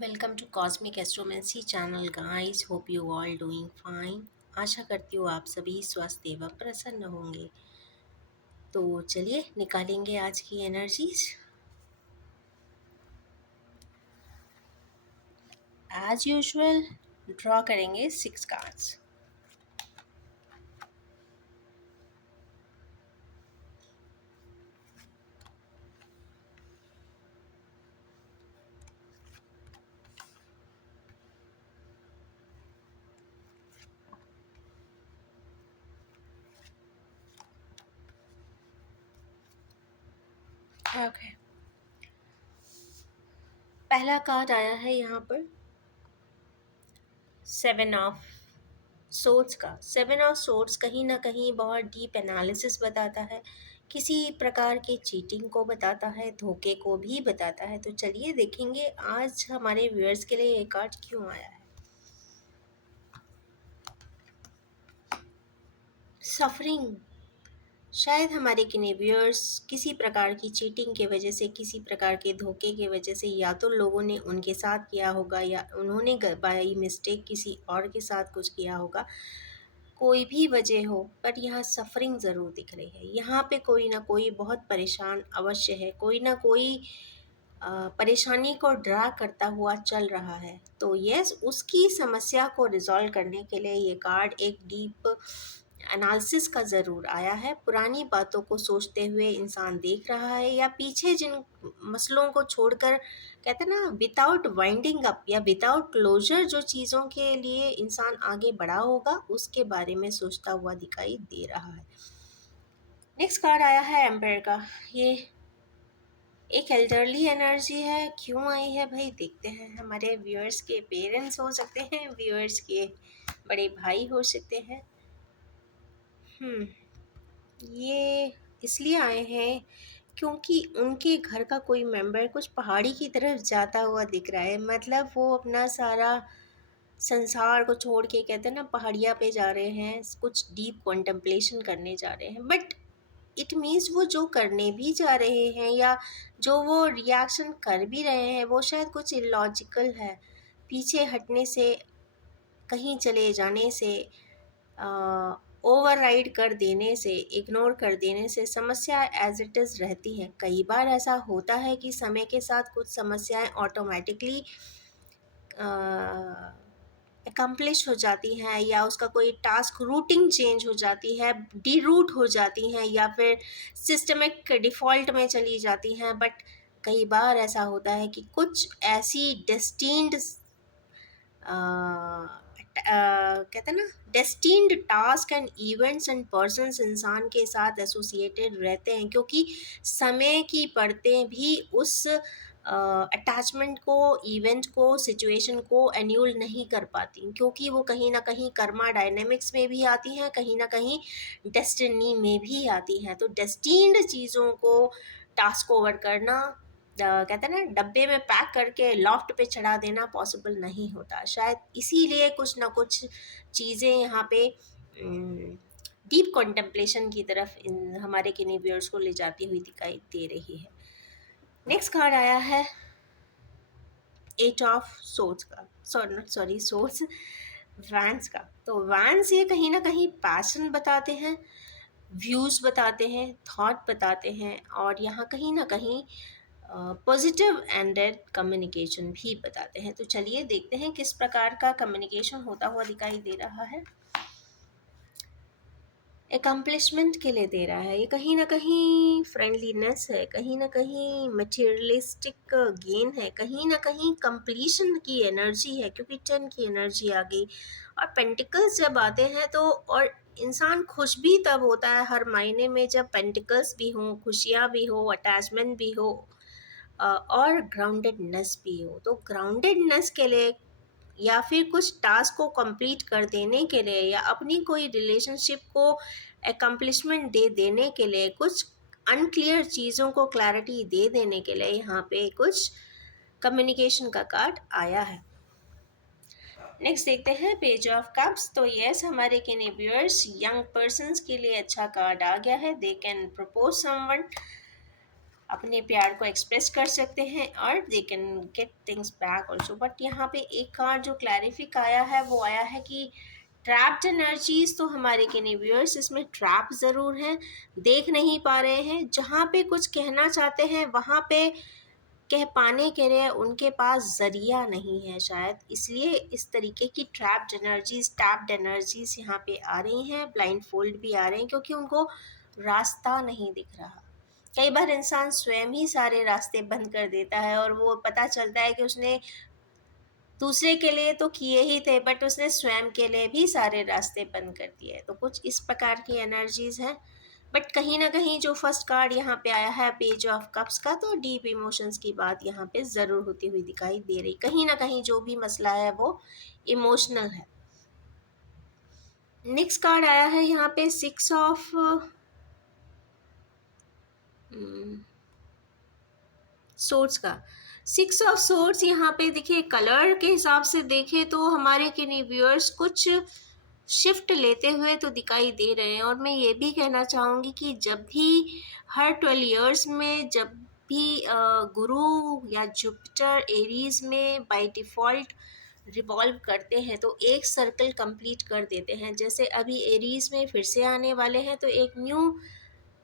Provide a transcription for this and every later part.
Welcome to cosmic astromancy channel guys. Hope you all doing fine. आशा करती हूँ आप सभी स्वस्थ एवं प्रसन्न होंगे। तो चलिए निकालेंगे आज की एनर्जीज। एज यूजुअल ड्रॉ करेंगे 6 कार्ड्स। ओके, पहला कार्ड आया है यहाँ पर 7 ऑफ सोर्ड्स का। 7 ऑफ सोर्ड्स कहीं ना कहीं बहुत डीप एनालिसिस बताता है, किसी प्रकार के चीटिंग को बताता है, धोखे को भी बताता है। तो चलिए देखेंगे आज हमारे व्यूअर्स के लिए ये कार्ड क्यों आया है। सफरिंग, शायद हमारे किन्हीं व्यूअर्स किसी प्रकार की चीटिंग के वजह से, किसी प्रकार के धोखे के वजह से, या तो लोगों ने उनके साथ किया होगा या उन्होंने बाई मिस्टेक किसी और के साथ कुछ किया होगा। कोई भी वजह हो, पर यहाँ सफरिंग ज़रूर दिख रही है। यहाँ पे कोई ना कोई बहुत परेशान अवश्य है, कोई ना कोई परेशानी को ड्रा करता हुआ चल रहा है। तो यस, उसकी समस्या को रिजॉल्व करने के लिए ये कार्ड एक डीप एनालिसिस का ज़रूर आया है। पुरानी बातों को सोचते हुए इंसान देख रहा है, या पीछे जिन मसलों को छोड़कर, कहते हैं ना, विदाउट वाइंडिंग अप या विदाउट क्लोजर जो चीज़ों के लिए इंसान आगे बढ़ा होगा, उसके बारे में सोचता हुआ दिखाई दे रहा है। नेक्स्ट कार्ड आया है एम्पायर का। ये एक एल्डरली एनर्जी है। क्यों आई है भाई, देखते हैं। हमारे व्यूअर्स के पेरेंट्स हो सकते हैं, व्यूअर्स के बड़े भाई हो सकते हैं। ये इसलिए आए हैं क्योंकि उनके घर का कोई मेंबर कुछ पहाड़ी की तरफ जाता हुआ दिख रहा है। मतलब वो अपना सारा संसार को छोड़ के, कहते हैं ना, पहाड़िया पे जा रहे हैं, कुछ डीप कॉन्टेम्पलेशन करने जा रहे हैं। बट इट मीन्स वो जो करने भी जा रहे हैं या जो वो रिएक्शन कर भी रहे हैं, वो शायद कुछ इलॉजिकल है। पीछे हटने से, कहीं चले जाने से, ओवरराइड कर देने से, इग्नोर कर देने से समस्या एज इट इज़ रहती है। कई बार ऐसा होता है कि समय के साथ कुछ समस्याएं ऑटोमेटिकली अकम्प्लिश हो जाती हैं, या उसका कोई टास्क रूटिंग चेंज हो जाती है, डी रूट हो जाती हैं, या फिर सिस्टमिक डिफ़ॉल्ट में चली जाती हैं। बट कई बार ऐसा होता है कि कुछ ऐसी डेस्टिन्ड कहते हैं ना, destined task and events and persons इंसान के साथ एसोसिएटेड रहते हैं, क्योंकि समय की परतें भी उस अटैचमेंट को, इवेंट को, सिचुएशन को एन्यूल नहीं कर पाती, क्योंकि वो कहीं ना कहीं कर्मा डायनेमिक्स में भी आती हैं, कहीं ना कहीं डेस्टिनी में भी आती हैं। तो डेस्टिन्ड चीज़ों को टास्क ओवर करना, कहते हैं ना, डब्बे में पैक करके लॉफ्ट पे चढ़ा देना पॉसिबल नहीं होता। शायद इसीलिए कुछ ना कुछ चीज़ें यहाँ पे डीप कॉन्टेम्पलेशन की तरफ इन हमारे किन्हीं व्यूअर्स को ले जाती हुई दिखाई दे रही है। नेक्स्ट कार्ड आया है 8 ऑफ सोर्ड्स का। सॉरी सोर्ड्स, वैंस का। तो वैंस ये कहीं ना कहीं पैशन बताते हैं, व्यूज़ बताते हैं, थॉट बताते हैं, और यहाँ कहीं ना कहीं पॉजिटिव एंडेड कम्युनिकेशन भी बताते हैं। तो चलिए देखते हैं किस प्रकार का कम्युनिकेशन होता हुआ दिखाई दे रहा है। एकम्प्लिशमेंट के लिए दे रहा है। ये कहीं ना कहीं फ्रेंडलीनेस है, कहीं ना कहीं मटेरियलिस्टिक गेन है, कहीं ना कहीं कंप्लीशन की एनर्जी है, क्योंकि 10 की एनर्जी आ गई। और पेंटिकल्स जब आते हैं तो, और इंसान खुश भी तब होता है हर महीने में जब पेंटिकल्स भी हों, खुशियाँ भी हो, अटैचमेंट भी हो, और ग्राउंडेडनेस भी हो। तो ग्राउंडेडनेस के लिए, या फिर कुछ टास्क को कंप्लीट कर देने के लिए, या अपनी कोई रिलेशनशिप को एकम्प्लिशमेंट दे देने के लिए, कुछ अनक्लियर चीज़ों को क्लैरिटी दे देने के लिए यहाँ पे कुछ कम्युनिकेशन का कार्ड आया है। नेक्स्ट देखते हैं पेज ऑफ कप्स। तो यस, हमारे किन्हीं व्यूअर्स, यंग पर्सन्स के लिए अच्छा कार्ड आ गया है। दे कैन प्रपोज समवन, अपने प्यार को एक्सप्रेस कर सकते हैं और they can get things back also. But यहाँ पे एक कार्ड जो क्लैरिफिक आया है वो आया है कि ट्रैप्ड एनर्जीज, तो हमारे व्यूअर्स इसमें ट्रैप ज़रूर हैं, देख नहीं पा रहे हैं, जहाँ पे कुछ कहना चाहते हैं वहाँ पे कह पाने के लिए उनके पास ज़रिया नहीं है शायद, इसलिए इस तरीके की ट्रैप्ड एनर्जीज, टैप्ड एनर्जीज यहाँ पे आ रही हैं। ब्लाइंड फोल्ड भी आ रहे हैं क्योंकि उनको रास्ता नहीं दिख रहा। कई बार इंसान स्वयं ही सारे रास्ते बंद कर देता है और वो पता चलता है कि उसने दूसरे के लिए तो किए ही थे बट उसने स्वयं के लिए भी सारे रास्ते बंद कर दिए। तो कुछ इस प्रकार की एनर्जीज हैं। बट कहीं ना कहीं जो फर्स्ट कार्ड यहाँ पे आया है पेज ऑफ कप्स का, तो डीप इमोशंस की बात यहाँ पे ज़रूर होती हुई दिखाई दे रही। कहीं ना कहीं जो भी मसला है वो इमोशनल है। नेक्स्ट कार्ड आया है यहाँ पे सिक्स ऑफ सोर्ड्स का। सिक्स ऑफ सोर्ड्स यहाँ पे देखिए, कलर के हिसाब से देखें तो हमारे किन्हीं व्यूअर्स कुछ शिफ्ट लेते हुए तो दिखाई दे रहे हैं। और मैं ये भी कहना चाहूँगी कि जब भी हर 12 ईयर्स में जब भी गुरु या जुपिटर एरीज में बाय डिफ़ॉल्ट रिवॉल्व करते हैं तो एक सर्कल कंप्लीट कर देते हैं। जैसे अभी एरीज में फिर से आने वाले हैं तो एक न्यू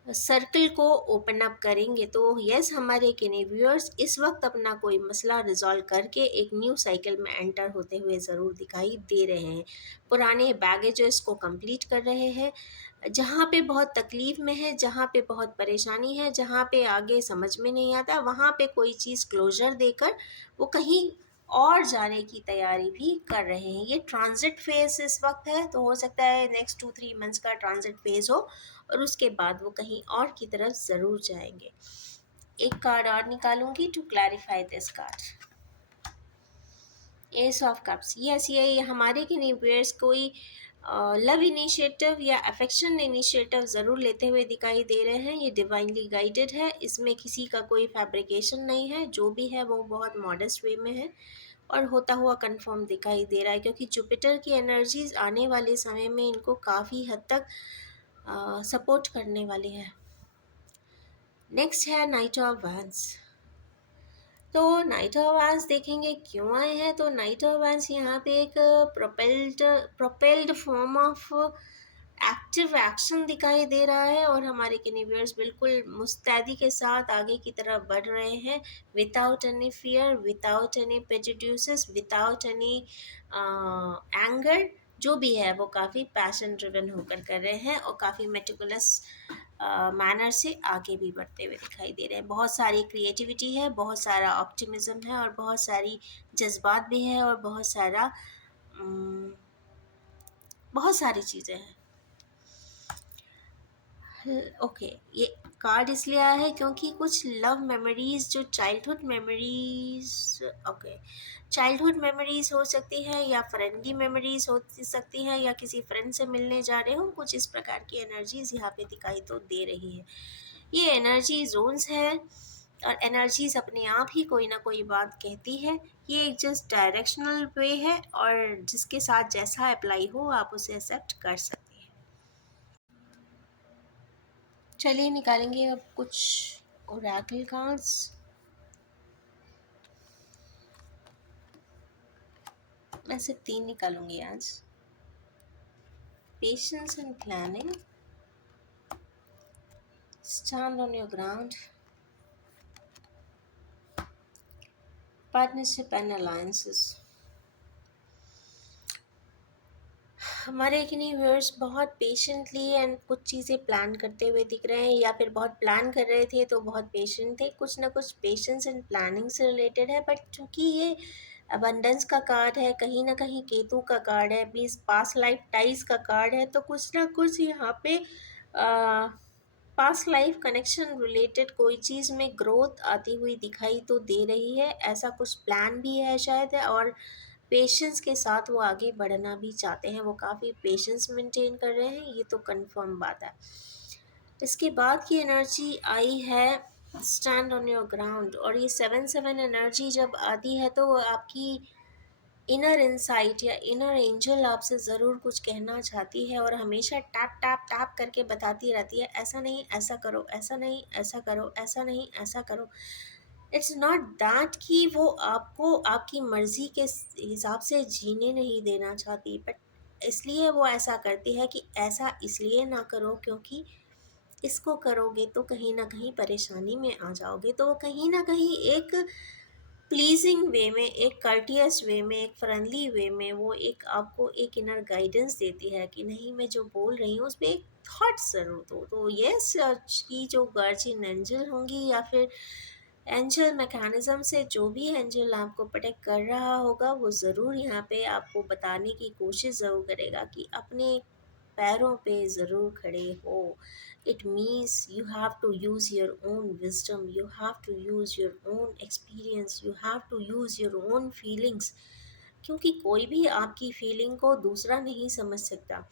सर्कल को ओपन अप करेंगे। तो यस, हमारे व्यूअर्स इस वक्त अपना कोई मसला रिजॉल्व करके एक न्यू साइकिल में एंटर होते हुए ज़रूर दिखाई दे रहे हैं। पुराने बैगेजेस को कंप्लीट कर रहे हैं। जहाँ पे बहुत तकलीफ़ में है, जहाँ पे बहुत परेशानी है, जहाँ पे आगे समझ में नहीं आता, वहाँ पे कोई चीज़ क्लोजर देकर वो कहीं और जाने की तैयारी भी कर रहे हैं। ये ट्रांजिट फेज इस वक्त है, तो हो सकता है नेक्स्ट 2-3 मंथ्स का ट्रांजिट फेज हो और उसके बाद वो कहीं और की तरफ ज़रूर जाएंगे। एक कार्ड और निकालूंगी to clarify this card. Ace of cups. Yes, ये हमारे के न्यूबियर्स कोई लव इनिशिएटिव या अफेक्शन इनिशिएटिव ज़रूर लेते हुए दिखाई दे रहे हैं। ये डिवाइनली गाइडेड है, इसमें किसी का कोई फैब्रिकेशन नहीं है, जो भी है वो बहुत मॉडेस्ट वे में है और होता हुआ कंफर्म दिखाई दे रहा है। क्योंकि जुपिटर की एनर्जीज आने वाले समय में इनको काफ़ी हद तक सपोर्ट करने वाली है। नेक्स्ट है नाइट ऑफ वैंस। तो नाइट ऑफ वैंस देखेंगे क्यों आए हैं। तो नाइट ऑफ वैंस यहाँ पे एक propelled form of active action दिखाई दे रहा है और हमारे किनिवियर्स बिल्कुल मुस्तैदी के साथ आगे की तरफ बढ़ रहे हैं, without any fear, without any prejudices, without any anger. जो भी है वो काफ़ी पैशन ड्रिवन होकर कर रहे हैं और काफ़ी मेटिकुलस मैनर से आगे भी बढ़ते हुए दिखाई दे रहे हैं। बहुत सारी क्रिएटिविटी है, बहुत सारा ऑप्टिमिज्म है और बहुत सारी जज्बात भी है और बहुत सारी चीज़ें हैं। ओके, ये कार्ड इसलिए आया है क्योंकि कुछ लव मेमोरीज, जो childhood memories, okay, childhood memories हो सकती है या फ्रेंडली मेमोरीज हो सकती है या किसी फ्रेंड से मिलने जा रहे हो। कुछ इस प्रकार की एनर्जीज यहाँ पे दिखाई तो दे रही है। ये एनर्जी जोन्स है और एनर्जीज अपने आप ही कोई ना कोई बात कहती है। ये एक जस्ट डायरेक्शनल वे है और जिसके साथ जैसा अप्लाई हो आप उसे एक्सेप्ट कर सकते हैं। चलिए निकालेंगे अब कुछ ओरेकल कार्ड्स। मैं सिर्फ 3 निकालूंगी आज। Patience and planning, stand on your ground, partnership and alliances. हमारे व्यूअर्स बहुत पेशेंटली एंड कुछ चीज़ें प्लान करते हुए दिख रहे हैं या फिर बहुत प्लान कर रहे थे तो बहुत पेशेंट थे। कुछ ना कुछ पेशेंस एंड प्लानिंग से रिलेटेड है। बट चूंकि ये अबंडेंस का कार्ड है, कहीं ना कहीं केतु का कार्ड है, मीन्स पास्ट लाइफ टाइज का कार्ड है, तो कुछ ना कुछ यहाँ पे पास्ट लाइफ कनेक्शन रिलेटेड कोई चीज़ में ग्रोथ आती हुई दिखाई तो दे रही है। ऐसा कुछ प्लान भी है शायद है और पेशेंस के साथ वो आगे बढ़ना भी चाहते हैं। वो काफ़ी पेशेंस मेंटेन कर रहे हैं, ये तो कंफर्म बात है। इसके बाद की एनर्जी आई है स्टैंड ऑन योर ग्राउंड और ये 7-7 एनर्जी जब आती है तो आपकी इनर इंसाइट या इनर एंजल आपसे ज़रूर कुछ कहना चाहती है और हमेशा टैप टैप टैप करके बताती रहती है, ऐसा नहीं ऐसा करो, ऐसा नहीं ऐसा करो, ऐसा नहीं ऐसा करो। इट्स नॉट दैट कि वो आपको आपकी मर्ज़ी के हिसाब से जीने नहीं देना चाहती, बट इसलिए वो ऐसा करती है कि ऐसा इसलिए ना करो क्योंकि इसको करोगे तो कहीं न कहीं परेशानी में आ जाओगे। तो वो कहीं न कहीं एक प्लीज़िंग वे में, एक कर्टियस वे में, एक फ्रेंडली वे में वो एक आपको एक इनर गाइडेंस देती है कि नहीं, मैं जो बोल रही हूँ उसमें एक थॉट ज़रूर दो। तो येस, की जो गार्जियन एंजल होंगी या फिर एंजल मैकेनिज़्म से जो भी एंजल आपको प्रोटेक्ट कर रहा होगा, वो ज़रूर यहाँ पे आपको बताने की कोशिश ज़रूर करेगा कि अपने पैरों पे ज़रूर खड़े हो। It means you have to use your own wisdom, you have to use your own experience, you have to use your own feelings, क्योंकि कोई भी आपकी फीलिंग को दूसरा नहीं समझ सकता।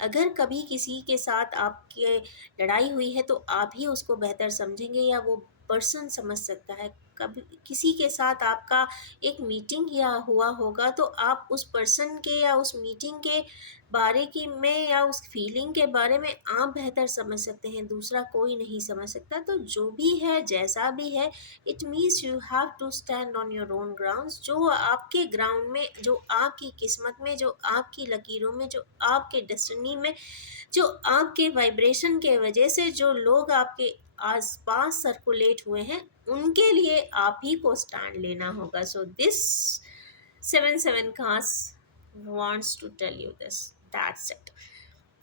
अगर कभी किसी के साथ आपके लड़ाई हुई है तो आप ही उसको बेहतर समझेंगे या वो पर्सन समझ सकता है। कभी किसी के साथ आपका एक मीटिंग या हुआ होगा तो आप उस पर्सन के या उस मीटिंग के बारे की में या उस फीलिंग के बारे में आप बेहतर समझ सकते हैं, दूसरा कोई नहीं समझ सकता। तो जो भी है, जैसा भी है, it means you have to stand on your own grounds. जो आपके ग्राउंड में, जो आपकी किस्मत में, जो आपकी लकीरों में, जो आपके डेस्टिनी में, जो आपके वाइब्रेशन के वजह से जो लोग आपके आसपास सर्कुलेट हुए हैं, उनके लिए आप ही को स्टैंड लेना होगा। So this 7 cast wants to tell you this, that's it।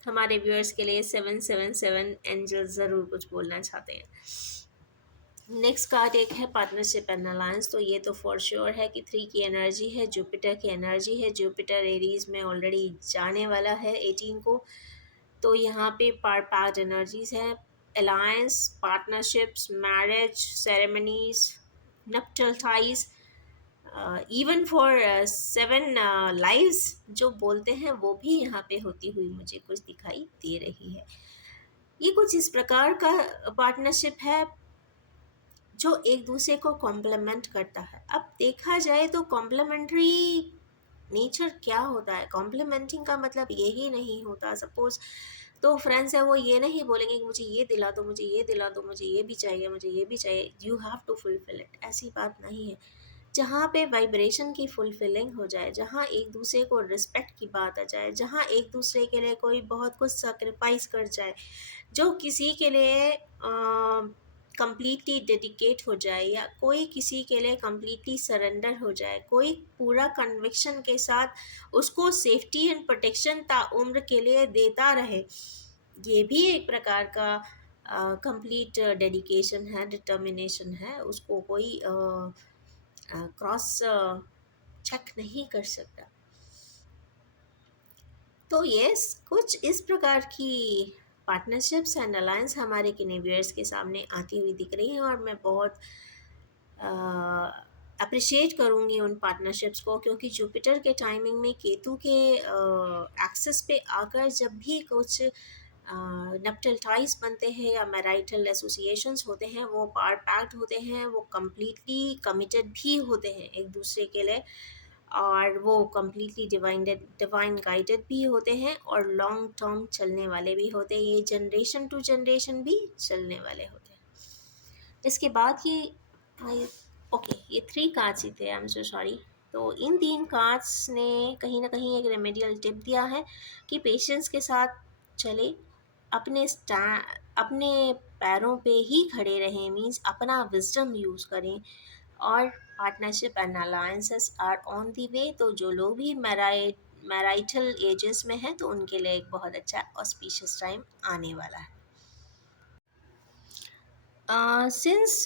हमारे व्यूअर्स के लिए 777 एंजल ज़रूर कुछ बोलना चाहते हैं। नेक्स्ट कार्ड एक है पार्टनरशिप एंड अलायंस। तो ये तो फॉर श्योर है कि 3 की एनर्जी है, जुपिटर की एनर्जी है। जुपिटर एरीज में ऑलरेडी जाने वाला है 18 को। तो यहाँ पे पैक्ट एनर्जीज हैं, alliance, partnerships, marriage ceremonies, nuptial ties, even for 7 lives जो बोलते हैं वो भी यहाँ पे होती हुई मुझे कुछ दिखाई दे रही है। ये कुछ इस प्रकार का पार्टनरशिप है जो एक दूसरे को कॉम्प्लीमेंट करता है। अब देखा जाए तो कॉम्प्लीमेंट्री नेचर क्या होता है? कॉम्प्लीमेंटिंग का मतलब यही नहीं होता। सपोज तो फ्रेंड्स है, वो ये नहीं बोलेंगे कि मुझे ये दिला दो, मुझे ये दिला दो, मुझे ये भी चाहिए, मुझे ये भी चाहिए, you have to fulfil it, ऐसी बात नहीं है। जहाँ पे वाइब्रेशन की फुलफिलिंग हो जाए, जहाँ एक दूसरे को रिस्पेक्ट की बात आ जाए, जहाँ एक दूसरे के लिए कोई बहुत कुछ सेक्रीफाइस कर जाए, जो किसी के लिए कंप्लीटली डेडिकेट हो जाए या कोई किसी के लिए कंप्लीटली सरेंडर हो जाए, कोई पूरा कन्विक्शन के साथ उसको सेफ्टी एंड प्रोटेक्शन ताउम्र के लिए देता रहे, ये भी एक प्रकार का कंप्लीट डेडिकेशन है, डिटर्मिनेशन है। उसको कोई क्रॉस चेक नहीं कर सकता। तो यस, कुछ इस प्रकार की पार्टनरशिप्स एंड अलायंस हमारे किनेवियर्स के सामने आती हुई दिख रही हैं और मैं बहुत अप्रिशिएट करूँगी उन पार्टनरशिप्स को, क्योंकि जुपिटर के टाइमिंग में केतु के एक्सेस पे आकर जब भी कुछ नप्टल टाइज बनते हैं या मैराइटल एसोसिएशंस होते हैं, वो पार्ट पैक्ड होते हैं, वो कम्प्लीटली कमिटेड भी होते हैं एक दूसरे के लिए, और वो कम्प्लीटली डिवाइन गाइडेड भी होते हैं और लॉन्ग टर्म चलने वाले भी होते हैं। ये जनरेशन टू जनरेशन भी चलने वाले होते हैं। इसके बाद ये ओके, ये 3 कार्ड्स ही थे, आई एम सो सॉरी। तो इन 3 कार्ड्स ने कहीं ना कहीं एक रेमेडियल टिप दिया है कि पेशेंस के साथ चले, अपने अपने पैरों पे ही खड़े रहें, मीन्स अपना विजडम यूज़ करें। और partnership and alliances are on the way. तो जो लोग भी मैराइटल एजेस में हैं तो उनके लिए एक बहुत अच्छा ऑस्पिशियस टाइम आने वाला है। Since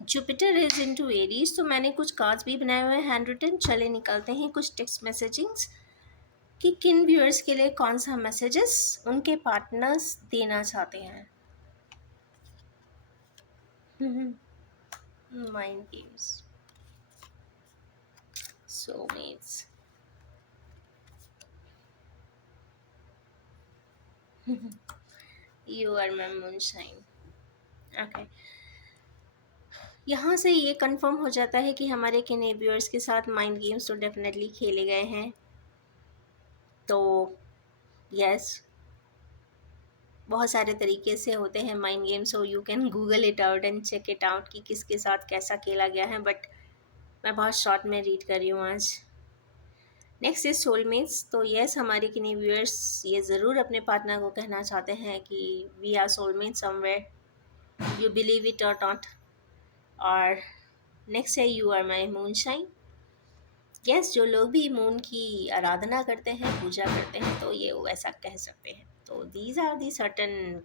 Jupiter is into Aries, तो मैंने कुछ कार्ड्स भी बनाए हुए हैं हैंड रिटन। चले निकलते हैं कुछ टेक्स्ट मैसेजिंग्स कि किन व्यूअर्स के लिए कौन सा मैसेजेस उनके पार्टनर्स देना चाहते हैं। Mind games, soulmates, you are my moonshine। Okay, यहाँ से ये कंफर्म हो जाता है कि हमारे किनेबियर्स के साथ माइंड गेम्स तो डेफिनेटली खेले गए हैं। तो यस, बहुत सारे तरीके से होते हैं mind games, so you can Google it out and check it out कि किसके साथ कैसा खेला गया है, बट मैं बहुत शॉर्ट में रीड कर रही हूँ आज। Next is soulmates. तो यस, हमारे किन्हीं व्यूअर्स ये ज़रूर अपने पार्टनर को कहना चाहते हैं कि we are soulmate somewhere, you believe it और नॉट। और नेक्स्ट है you are my moonshine. Yes, जो लोग भी मून की आराधना करते हैं, पूजा करते हैं, तो ये वैसा कह सकते हैं। तो these are the certain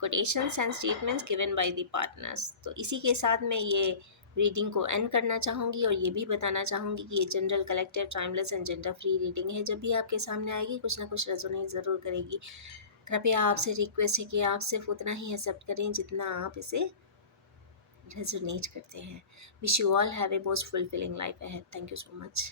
quotations and statements given by the partners. तो इसी के साथ मैं ये रीडिंग को एंड करना चाहूँगी और ये भी बताना चाहूँगी कि ये general, collective, timeless and gender free reading है। जब भी आपके सामने आएगी कुछ ना कुछ रेजोनेट ज़रूर करेगी। कृपया आपसे रिक्वेस्ट है कि आप सिर्फ उतना ही एक्सेप्ट करें जितना आप इसे रेजोनेट करते हैं। Wish you all have a most fulfilling life ahead. Thank you so much.